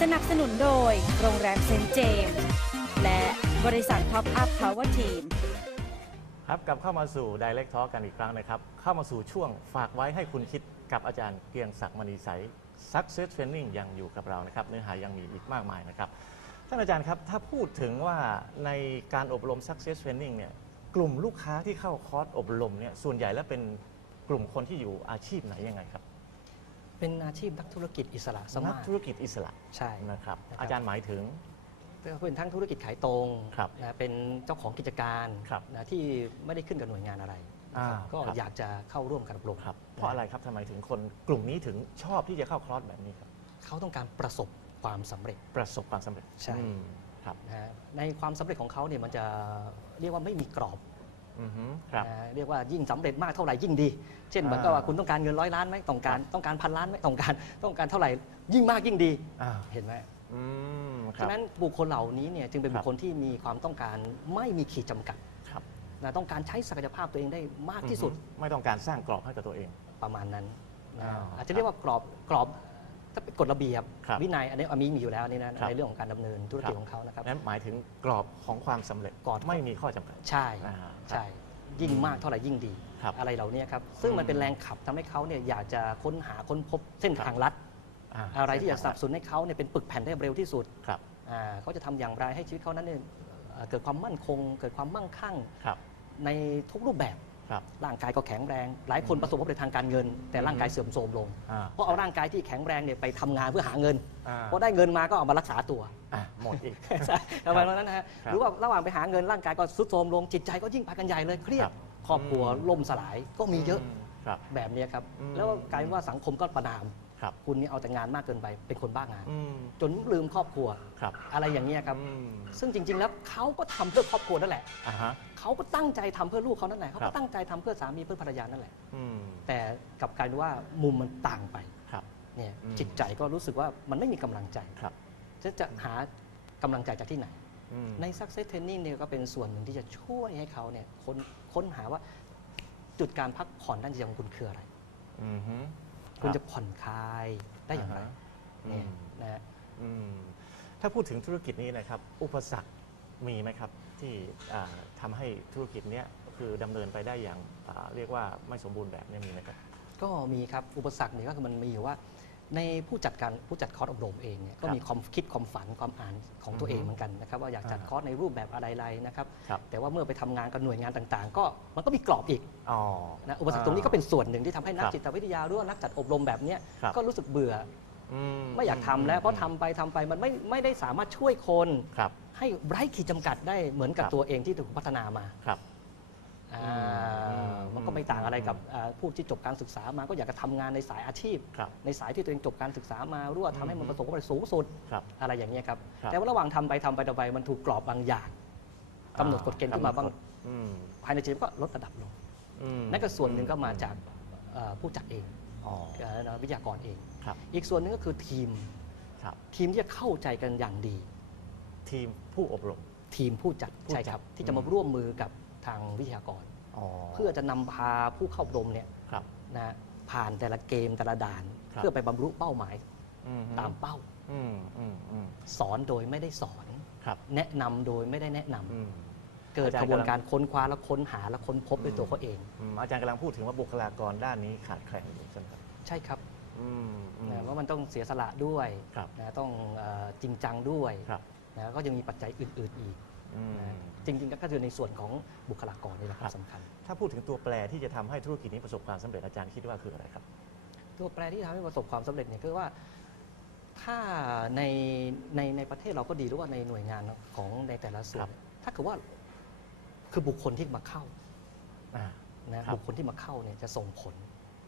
สนับสนุนโดยโรงแรมเซนเจมและบริษัทท็อปอัพพาวเวอร์ทีมครับกลับเข้ามาสู่ Direct Talk กันอีกครั้งนะครับ เข้ามาสู่ช่วงฝากไว้ให้คุณคิดกับอาจารย์เกียงศักดิ์มณีใส Success Training ยังอยู่กับเรานะครับ เนื้อหายังมีอีกมากมายนะครับ ท่านอาจารย์ครับ ถ้าพูดถึงว่าในการอบรม Success Training เนี่ยกลุ่มลูกค้าที่เข้าคอร์สอบรมเนี่ยส่วนใหญ่แล้วเป็นกลุ่มคนที่อยู่อาชีพไหนยังไงครับ เป็นอาชีพนักธุรกิจอิสระสนัมากกธุรกิจอิสระใช่ นะครับ นะครับ อาจารย์หมายถึง ก็เป็นทั้งธุรกิจขายตรงครับนะเป็นเจ้าของกิจการครับนะที่ไม่ได้ขึ้นกับหน่วยงานอะไรอ่านะครับก็ครับ อยากจะเข้าร่วมการอบรมครับ เพราะอะไรครับทำไมถึงคนกลุ่มนี้ถึงชอบที่จะเข้าคอร์สแบบนี้ครับ เขาต้องการประสบความสำเร็จ ประสบความสำเร็จใช่ อืมครับ นะฮะในความสำเร็จของเขาเนี่ยมันจะเรียกว่าไม่มีกรอบ อือฮึครับนะเรียกว่ายิ่งสำเร็จมากเท่าไหร่ยิ่งดี เช่นเหมือนกับว่าอ่าคุณต้องการเงินร้อยล้านไหมต้องการต้องการพันล้านไหมต้องการต้องการเท่าไหร่ยิ่งมากยิ่งดีอ่า เห็นไหมอืมครัฉะบนั้นบุคคลเหล่านี้เนี่ยจึงเป็นครับุบคคลที่มีความต้องการไม่มีขีดจำกัดครับนะต้องการใช้ศักยภาพตัวเองได้มากที่สุด อือฮึไม่ต้องการสร้างกรอบให้กับตัวเอง ประมาณนั้นนะอ่าอาจจะเรียกว่ากรอบกรอบ ถ้าเป็นกฎระเบียบครับ วินัยอันนี้อามีมีอยู่แล้วนี่นะครับในเรื่องของการดำเนินธุรกิจครับของเขานะครับ นั้นหมายถึงกรอบของความสำเร็จกรอบ ไม่มีข้อจำกัด ใช่อ่าครับใช่ยิ่งมากเท่าไหร่ยิ่งดี ครับอะไรเหล่านี้ครับซึ่งมันเป็นแรงขับทำให้เขาเนี่ยอยากจะค้นหาค้นพบเส้นทางลัดาอะไรที่จะสนับสนุนให้เขาเนี่ยเป็นปึกแผ่นได้เร็วที่สุดครับ อ่าเขาจะทำอย่างไรให้ชีวิตเขานั้นเนี่ยเอ่อเกิดความมั่นคง เกิดความมั่งคั่งครับ ในทุกรูปแบบ ครับร่างกายก็แข็งแรง หลายคนประสบพบในทางการเงิน แต่ร่างกายเสื่อมโทรมลง อ่า เพราะเอาร่างกายที่แข็งแรงเนี่ยไปทำงานเพื่อหาเงินอ่าพอได้เงินมาก็เอามารักษาตัว อะหมดอีก ใช่ประมาณนั้นนะฮะครับหรือว่าระหว่างไปหาเงินร่างกายก็สุดโทรมลงจิตใจก็ยิ่งพากันใหญ่เลยเครียครัดบครอบครัวอืมล่มสลายก็มีเยอะมครับ แบบเนี้ยครับ อืม แล้วกลายเป็นว่าสังคมก็ประนาม ครับคุณนี่เอาแต่งานมากเกินไปเป็นคนบ้างาน อืมจนลืมครอบครัว ครับอะไรอย่างเงี้ยครับ อืมซึ่งจริง ๆ แล้วเขาก็ทำเพื่อครอบครัวนั่นแหละ อ่าฮะ เขาก็ตั้งใจทำเพื่อลูกเขานั่นแหละเขาครัก็บ ตั้งใจทำเพื่อสามีเพื่อภรรยานั่นแหละ อืมแต่กลับกลายเป็นว่ามุมมันต่างไปครับ เนี่ยอืม จิตใจก็รู้สึกว่ามันไม่มีกำลังใจครับจะจะหากำลังใจจากที่ไหน อืมใน Success Training เนี่ยก็เป็นส่วนหนึ่งที่จะช่วยให้เขาเนี่ยค้นค้นหาว่าจุดการพักผ่อนด้านจิตใจของคุณคืออะไร อือฮึ คุณจะผ่อนคลายได้อย่างไรฮะเนี่ยอืมนะฮะ อืมถ้าพูดถึงธุรกิจนี้นะครับ อุปสรรคมีไหมครับ ที่อ่าทำให้ธุรกิจเนี้ยคือดำเนินไปได้อย่างอ่าเรียกว่าไม่สมบูรณ์แบบเนี้มีไหมครับ ก็มีครับ อุปสรรคเนี่ยก็คือมันมีอยู่ว่า ในผู้จัดการผู้จัดคอร์สอบรมเองเนี่ยก็ครับมีความคิดความฝันความอ่านของตัวอือฮึเองเหมือนกันนะครับว่าอยากจัดอ่าคอร์สในรูปแบบอะไรๆนะครับครับแต่ว่าเมื่อไปทำงานกับหน่วยงานต่างๆ ก็มันก็มีกรอบอีกอ๋อ นะอุปสรรคตรงนี้ก็เป็นส่วนหนึ่งที่ทำให้นักครับจิตวิทยาหรือว่านักจัดอบรมแบบเนี้ยครับ ก็รู้สึกเบื่ออือไม่อยากทำแล้วเพราะทำไปทำไปมันไม่ไม่ได้สามารถช่วยคน ครับ ให้ไร้ขีดจำกัดได้เหมือนกับครับ ตัวเองที่ถูกพัฒนามาครับ อ่าอืมมัน ก็ไม่ต่างอะไรกับอ่าผู้ที่จบการศึกษามา ก็อยากจะทำงานในสายอาชีพครับในสายที่ตัวเองจบการศึกษามารู้ว่าทำให้มันประสบความสำเร็จสูงสุดครับอะไรอย่างเงี้ยครับครับแต่ว่าระหว่างทำไปทำไปทำไปมันถูกกรอบบางอย่างกำหนดกฎเกณฑ์ขึ้นมาบางอืมภายในชีวิตก็ลดระดับลงอืมนั่นก็ส่วนหนึ่งก็มาจากเอ่อผู้จัดเองอ๋อเอ่อวิทยากรเองครับอีกส่วนหนึงก็คือทีมครับทีมที่จะเข้าใจกันอย่างดี ทีมผู้อบรม ทีมผู้จัดผู้จัดใช่ครับ ที่จะอืมมาร่วมมือกับทางวิทยากรอ๋อ เพื่อจะนำพาผู้เข้าอบรมเนี่ยครับ นะฮะผ่านแต่ละเกมแต่ละด่าน ครับ เพื่อไปบรรลุเป้าหมายอืมตามเป้า อืมอืมอืมสอนโดยไม่ได้สอน ครับแนะนำโดยไม่ได้แนะนำอืม เกิดอาจารย์กระบวนการค้นคว้าและค้นหาและค้นพบด้วยอืมตัวเขาเอง อืมอาจารย์กำลังพูดถึงว่าบุคลากรด้านนี้ขาดแคลนอยู่ใช่ไหมครับใช่ครับอืมอืมนะว่ามันต้องเสียสละด้วยครับนะต้องเอ่อจริงจังด้วยครับ นะก็ยังมีปัจจัยอื่น ๆ อีก อืม นะจริงๆก็คือในส่วนของบุคลากรนี่แหละคครัรับ บสำคัญ ถ้าพูดถึงตัวแปรที่จะทำให้ธุรกิจนี้ประสบความสำเร็จอาจารย์คิดว่าคืออะไรครับ ตัวแปรที่ทำให้ประสบความสำเร็จเนี่ยคือว่าถ้าในในในประเทศเราก็ดีหรือว่าในหน่วยงานของในแต่ละส่วครันบถ้าเกิดว่าคือบุคคลที่มาเข้าอ่า นะครับ บุคคลที่มาเข้าเนี่ยจะส่งผล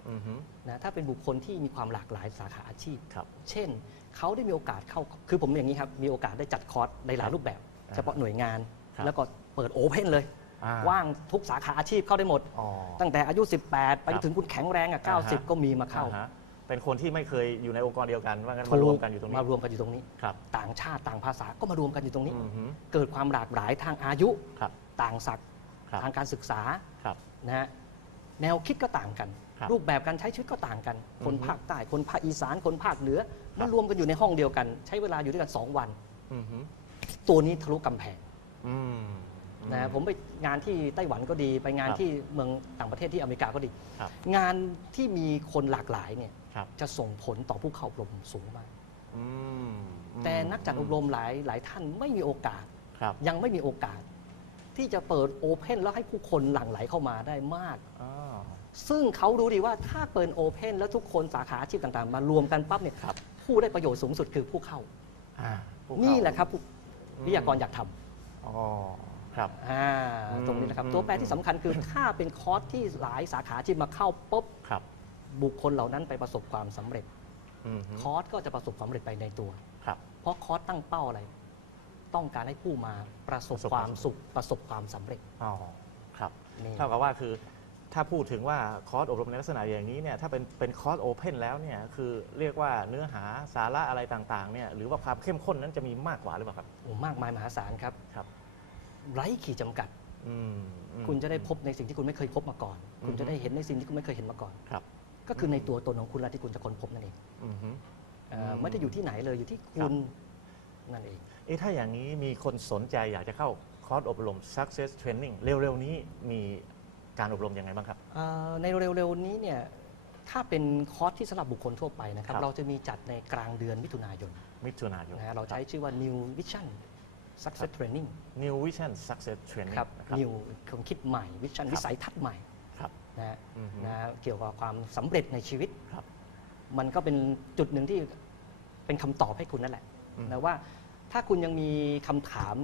อือฮึนะถ้าเป็นบุคคลที่มีความหลากหลายสาขาอาชีพ ครับ เช่นเขาได้มีโอกาสเข้าคือผมอย่างนี้ครับมีโอกาสได้จัดคอร์สในหลายรูปแบบอ่า เฉพาะหน่วยงาน ครับแล้วก็เปิดโอเพนเลย อ่ว่างทุกสาขาอาชีพเข้าได้หมด อ๋อตั้งแต่อายุ 18 ไปครัจบนถึงคุณแข็งแรงอะอ่าฮะ 90 ก็มีมาเข้าอ่ฮะเป็นคนที่ไม่เคยอยู่ในองค์กรเดียวกัน ว่างั้นมารวมกันอยู่ตรงนี้มารวมกันอยู่ตรงนี้ ครับต่างชาติต่างภาษาก็มารวมกันอยู่ตรงนี้ อือฮึเกิดความหลากหลายทางอายุครับต่างศักดิ์ครับทางการศึกษาครับ นะฮะแนวคิดก็ต่างกันคครับรูปแบบการใช้ชีวิตก็ต่างกัน คนอือฮึภาคใต้คนภาคอีสานคนภาคเหนือครัมาบรวมกันอยู่ในห้องเดียวกัน ใช้เวลาอยู่ด้วยกัน2วัน อืมฮึ ตัวนี้ทะลุกำแพงอืมนะผมไปงานที่ไต้หวันก็ดี ไปงานครับที่เมืองต่างประเทศที่อเมริกาก็ดี ครับ งานที่มีคนหลากหลายเนี่ยครับจะส่งผลต่อผู้เข้าอบรมสูงมาก อืมแต่นักจัดอบรมหลายหลายท่านไม่มีโอกาส ครับยังไม่มีโอกาส ที่จะเปิดโอเพนแล้วให้ผู้คนหลั่งไหลเข้ามาได้มากอ๋อซึ่งเขารู้ดีว่าถ้าเปิดโอเพนแล้วทุกคนสาขาอาชีพต่างๆ มารวมกันปั๊บเนี่ยครับ ผู้ได้ประโยชน์สูงสุดคือผู้เข้า อ่าผู้เข้านี่แหละครับผู้อืม วิทยากรอยากทำอ๋อครับอ่าอืมตรงนี้นะครับอืมตัวแปรที่สำคัญคือถ้าเป็นคอร์สที่หลายสาขาอาชีพมาเข้าปุ๊บครับบุคคลเหล่านั้นไปประสบความสำเร็จอืมฮึคอร์สก็จะประสบความสำเร็จไปในตัวครับ เพราะคอร์สตั้งเป้าอะไร ต้องการให้ผู้มาประสบประสบความมคาวสุขประสบความสำเร็จอ๋อครับนี่เท่ากับว่าคือ ถ้าพูดถึงว่าคอร์สอบรมในลักษณะอย่างนี้เนี่ยถ้าเป็นเป็นคอร์สโอเพนแล้วเนี่ยคือเรียกว่าเนื้อหาสาระอะไรต่างๆเนี่ยหรือว่าความเข้มข้นนั้นจะมีมากกว่าหรือเปล่าครับโอ้มากมายมหาศาลครับครับ ไร้ขีดจำกัด อืมอืม คุณจะได้พบในสิ่งที่คุณไม่เคยพบมาก่อน อืม คุณจะได้เห็นในสิ่งที่คุณไม่เคยเห็นมาก่อน ครับก็คือในตัวตนของคุณและที่คุณจะค้นพบนั่นเองอืมฮึ เอ่ออม ไม่ได้อยู่ที่ไหนเลยอยู่ที่คุณนั่นเอง เอ๊ะถ้าอย่างนี้มีคนสนใจอยากจะเข้าคอร์สอบรม success training เร็วๆนี้มี การอบรมยังไงบ้างครับ เอ่อในเร็วๆนี้เนี่ยถ้าเป็นคอร์สที่สำหรับบุคคลทั่วไปนะครับครับ เราจะมีจัดในกลางเดือนมิถุนายนมิถุนายน นะฮะเราใช้ชื่อว่า New Vision Success Training New Vision Success Training ครับ นะครับ New ความคิดใหม่ Vision ครับวิสัยทัศน์ใหม่ครับนะฮะอืมฮึ นะฮะเกี่ยวกับความสำเร็จในชีวิต ครับ มันก็เป็นจุดหนึ่งที่เป็นคำตอบให้คุณนั่นแหละอืม นะว่าถ้าคุณยังมีคำถาม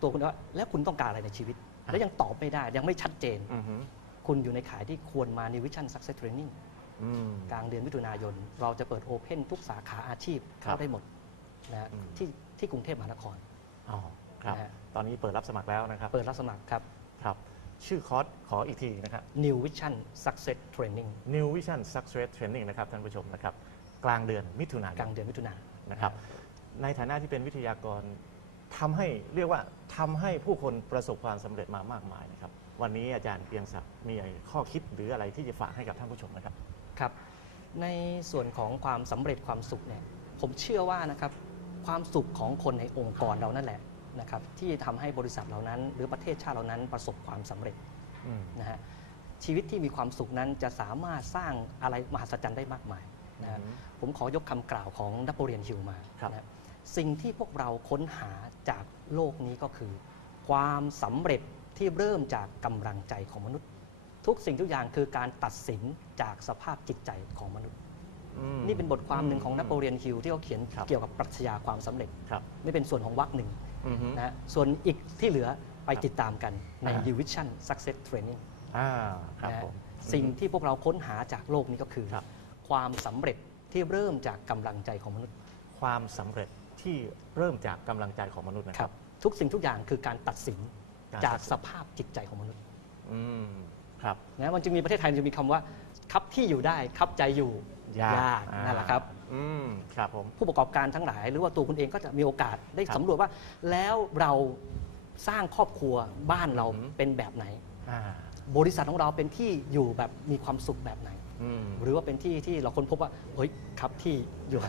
ตัวคุณว่าแล้วคุณต้องการอะไรในชีวิตอะ แล้วยังตอบไม่ได้ยังไม่ชัดเจน อืมฮึคุณอยู่ในขายที่ควรมา New Vision Success Training อืม กลางเดือนมิถุนายน เราจะเปิดโอเพนทุกสาขาอาชีพครัเข้าบได้หมดนะฮะอืมที่ที่กรุงเทพมหานคร อ๋อครับ นะฮะ ตอนนี้เปิดรับสมัครแล้วนะครับเปิดรับสมัครครับ ครับ ชื่อคอร์สขออีกทีนะครับ New Vision Success Training New Vision Success Training นะครับท่านผู้ชมนะครับ กลางเดือนมิถุนายกลางนเดือนมิถุนายน นะครับ ในฐานะที่เป็นวิทยากร ทำให้เรียกว่าทำให้ผู้คนประสบความสำเร็จมามากมายนะครับ วันนี้อาจารย์เกรียงศักดิ์มีข้อคิดหรืออะไรที่จะฝากให้กับท่านผู้ชมนะครับ ครับ ในส่วนของความสำเร็จความสุขเนี่ยผมเชื่อว่านะครับความสุขของคนในองค์กรเรานั่นแหละนะครับที่ทำให้บริษัทเหล่านั้น หรือประเทศชาติเหล่านั้นประสบความสำเร็จ อืม นะฮะชีวิตที่มีความสุขนั้นจะสามารถสร้างอะไรมหัศจรรย์ได้มากมายนะฮะอืมผมขอยกคำกล่าวของนโปเลียนฮิลมาครับ นะ สิ่งที่พวกเราค้นหาจากโลกนี้ก็คือ ความสำเร็จที่เริ่มจากกำลังใจของมนุษย์ ทุกสิ่งทุกอย่างคือการตัดสินจากสภาพจิตใจของมนุษย์อืมนี่เป็นบทความหนึ่งของนโปเลียนฮิลที่เขาเขียนครับเกี่ยวกับปรัชญาความสำเร็จครับนี่เป็นส่วนของวรรคหนึ่งอือฮึนะฮะส่วนอีกที่เหลือไปครับติดตามกันในอ่า New Vision Success Training อ่าครับนะฮะผมสิ่งที่พวกเราค้นหาจากโลกนี้ก็คือครับความสำเร็จที่เริ่มจากกำลังใจของมนุษย์ ความสำเร็จ ที่เริ่มจากกำลังใจของมนุษย์นะคครัรับบ ทุกสิ่งทุกอย่างคือการตัดสินการจากตัดสิน สภาพจิตใจของมนุษย์อืมครับ นะมันจึงมีประเทศไทยมันจะมีคำว่า ครับที่อยู่ได้ครับใจอยู่ยากยากอ่านั่นแหละครับ อืมครับผม ผู้ประกอบการทั้งหลาย หรือว่าตัวคุณเองก็จะมีโอกาสได้ครับสำรวจว่า แล้วเราสร้างครอบครัวบ้านเราอืม เป็นแบบไหน อ่า บริษัทของเราเป็นที่อยู่แบบมีความสุขแบบไหนอืม หรือว่าเป็นที่ที่เราค้นพบว่าเฮ้ยครับที่อยู่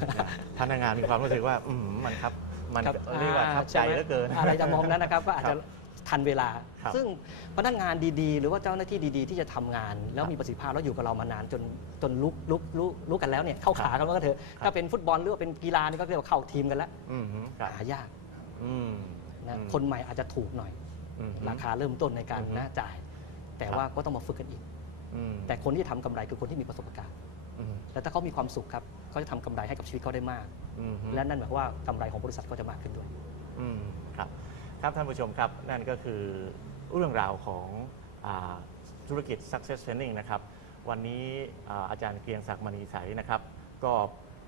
พนักงานมีความรู้สึกว่าอืมมันครับมันครับเรียกว่าทับใจช่ไหมเหลือเกินอะไรจะมองนั้นนะครับก็อาจครัจะบทันเวลาครับซึ่งพนักงานดีๆ หรือว่าเจ้าหน้าที่ดีๆ ที่จะทำงาน แล้วครับมีประสิทธิภาพแล้วอยู่กับเรามานานจนจนรู้รู้รู้รู้กันแล้วเนี่ยเข้าขากันแล้วก็เถอะครับถ้าเป็นฟุตบอลหรือว่าเป็นกีฬานี่ก็เรียกว่าเข้าทีมกันแล้วอืมครับหายากอืมนะอืมคนใหม่อาจจะถูกหน่อยอืมราคาเริ่มต้นในการอือฮึนะจ่าย แต่ครับว่าก็ต้องมาฝึกกันอีกอืม แต่คนที่ทำกำไรคือคนที่มีประสบการณ์อืมและถ้าเขามีความสุขครับเขาจะทำกำไรให้กับชีวิตเขาได้มากอืมและนั่นหมายความว่ากำไรของบริษัทก็จะมากขึ้นด้วยอืมครับครับท่านผู้ชมครับ นั่นก็คือเรื่องราวของอาธุรกิจ Success Training นะครับ วันนี้อาอาจารย์เกรียงศักดิ์มณีใสนะครับ ก็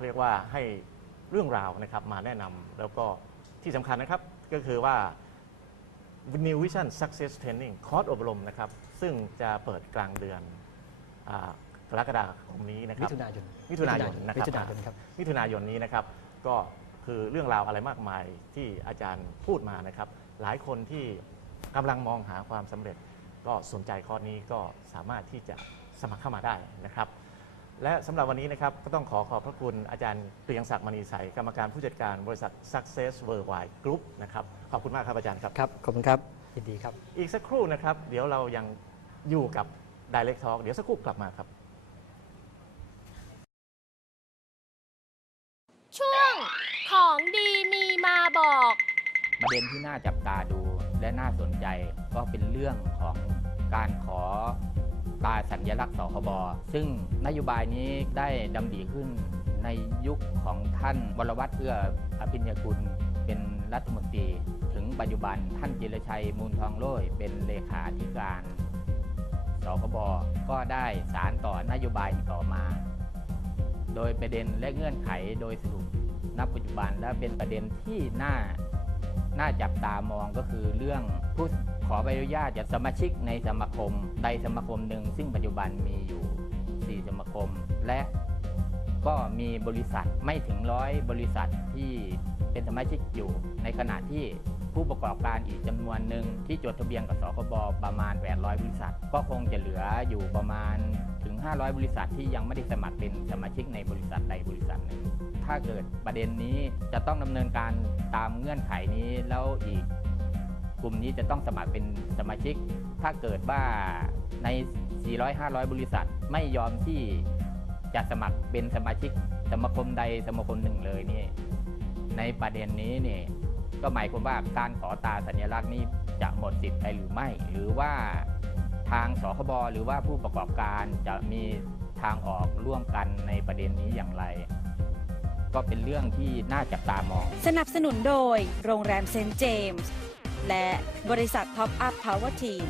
เรียกว่าให้เรื่องราวนะครับมาแนะนำแล้วก็ที่สำคัญนะครับก็คือว่า New Vision Success Training คอร์สอบรมนะครับ ซึ่งจะเปิดกลางเดือนอากรกฎาคมนี้นะคมิรับ ถุนายนมิถุนายนนะครับมิถุนายนครับ มิถุนายนนี้นะครับ ก็คือเรื่องราวอะไรมากมายที่อาจารย์พูดมานะครับ หลายคนที่กำลังมองหาความสำเร็จ ก็สนใจคอร์สนี้ก็สามารถที่จะสมัครเข้ามาได้นะครับ และสำหรับวันนี้นะครับก็ต้องขอขอบพระคุณอาจารย์เกรียงศักดิ์มณีใสกรรมการผู้จัดการบริษัท Success Worldwide Group นะครับขอบคุณมากครับอาจารย์ครับ ครับ ขอบคุณครับ ยินดีครับ อีกสักครู่นะครับ เดี๋ยวเรายังอยู่กับ Direct Talk เดี๋ยวสักครู่กลับมาครับ ช่วงของดีมีมาบอก ประเด็นที่น่าจับตาดูและน่าสนใจก็เป็นเรื่องของการขอ ตราสัญลักษณ์สคบซึ่งนโยบายนี้ได้ดำดีขึ้นในยุคของท่านวรวัตรเอื้ออภิญญกุลเป็นรัฐมนตรี ถึงปัจจุบันท่านจิรชัยมูลทองโลยเป็นเลขาธิการสคบก็ได้สารต่อนโยบายต่อมา โดยประเด็นและเงื่อนไขโดยสรุปณปัจจุบันและเป็นประเด็นที่น่าน่าจับตามองก็คือเรื่องผู้ ขอใบอนุญาตจากสมาชิกในสมาคมใดสมาคมหนึ่ง ซึ่งปัจจุบันมีอยู่ 4 สมาคม และก็มีบริษัทไม่ถึงร้อยบริษัทที่เป็นสมาชิกอยู่ ในขณะที่ผู้ประกอบการอีกจำนวนหนึ่งที่จดทะเบียนกับสคบประมาณ 800 บริษัท ก็คงจะเหลืออยู่ประมาณถึง 500 บริษัทที่ยังไม่ได้สมัครเป็นสมาชิกในบริษัทใดบริษัทหนึ่งถ้าเกิดประเด็นนี้จะต้องดำเนินการตามเงื่อนไขนี้แล้วอีก กลุ่มนี้จะต้องสมัครเป็นสมาชิก ถ้าเกิดว่าใน 400-500 บริษัทไม่ยอมที่จะสมัครเป็นสมาชิกสมาคมใดสมาคมหนึ่งเลยนี่ในประเด็นนี้นี่ก็หมายความว่าการขอตาสัญลักษณ์นี้จะหมดสิทธิ์ไปหรือไม่ หรือว่าทางสคบหรือว่าผู้ประกอบการจะมีทางออกร่วมกันในประเด็นนี้อย่างไร ก็เป็นเรื่องที่น่าจับตามอง สนับสนุนโดย โรงแรมเซนต์เจมส์ และบริษัทท็อปอัพพาวเวอร์ทีม